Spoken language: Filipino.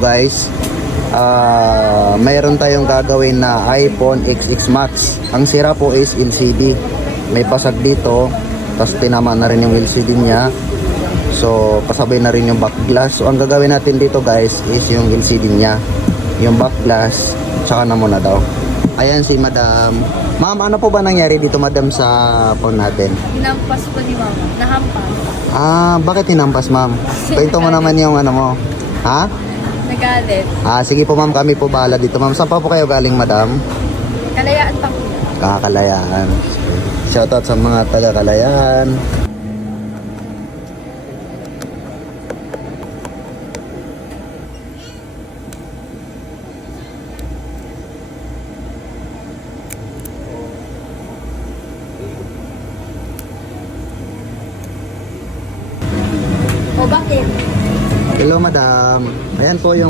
guys. Mayroon tayong gagawin na iPhone XX Max. Ang sira po is LCD. May basag dito, tapos tinama na rin yung LCD niya. So kasabay na rin yung back glass. So ang gagawin natin dito guys is yung LCD niya, yung back glass, tsaka na muna daw. Ayan si madam. Ma'am, ano po ba nangyari dito madam sa phone natin? Hinampas po ni mama. Nahampas. Bakit hinampas ma'am? Kwento mo naman yung ano mo. Ha? Nagalit. Sige po ma'am, kami po bahala dito ma'am. Saan pa po kayo galing madam? Kalayaan pa po. Kalayaan. Shoutout sa mga taga Kalayaan. O bakit? Hello madam. Ayan po yung